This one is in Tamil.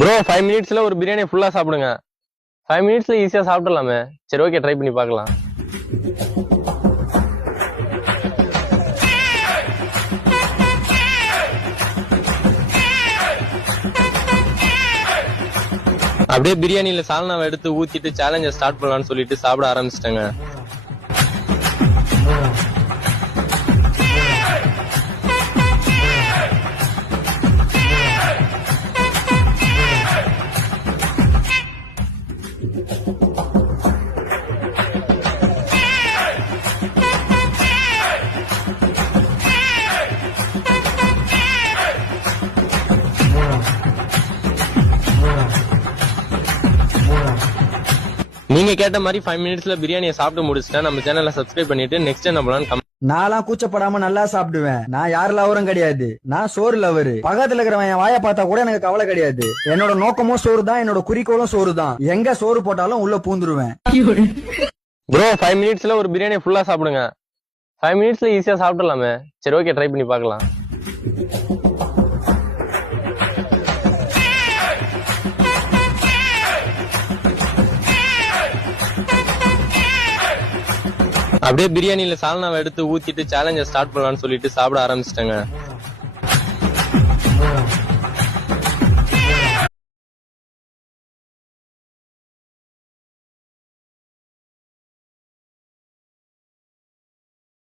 ப்ரோ 5 மினிட்ஸ்ல ஒரு பிரியாணி ஃபுல்லா சாப்பிடுங்க. 5 மினிட்ஸ்ல ஈஸியா சாப்பிடலாமே. சரி ஓகே, ட்ரை பண்ணி பார்க்கலாம். அப்படியே பிரியாணியில சால்னாவை எடுத்து ஊத்திட்டு சேலஞ்ச ஸ்டார்ட் பண்ணலாம்னு சொல்லிட்டு சாப்பிட ஆரம்பிச்சிட்டேங்க. நீங்க கேட்ட மாதிரி 5 மினிட்ஸ்ல பிரியாணியை சாப்பிட்டு முடிச்சிட்டேன். நம்ம சேனலை சப்ஸ்கிரைப் பண்ணிட்டு நெக்ஸ்ட் என்ன பண்ணலாம். நான்லாம் கூச்சப்படாம நல்லா சாப்பிடுவேன். நான் யார் லவரும் கிடையாது. நான் சோறு லவரு. பக்கத்துல இருக்கிறவன் என் வாயை பார்த்தா கூட எனக்கு கவலை கிடையாது. என்னோட நோக்கமும் சோறு தான், என்னோட குறிக்கோளும் சோறு தான். எங்க சோறு போட்டாலும் உள்ள பூந்துருவேன். ப்ரோ 5 மினிட்ஸ்ல ஒரு பிரியாணி ஃபுல்லா சாப்பிடுங்க. 5 மினிட்ஸ்ல ஈஸியா சாப்பிடலாமே. சரி ஓகே, ட்ரை பண்ணி பார்க்கலாம். அப்படியே பிரியாணியில சால்னாவை எடுத்து ஊத்திட்டு சேலஞ்ச ஸ்டார்ட் பண்ணலாம்னு சொல்லிட்டு சாப்பிட ஆரம்பிச்சிட்டேங்க.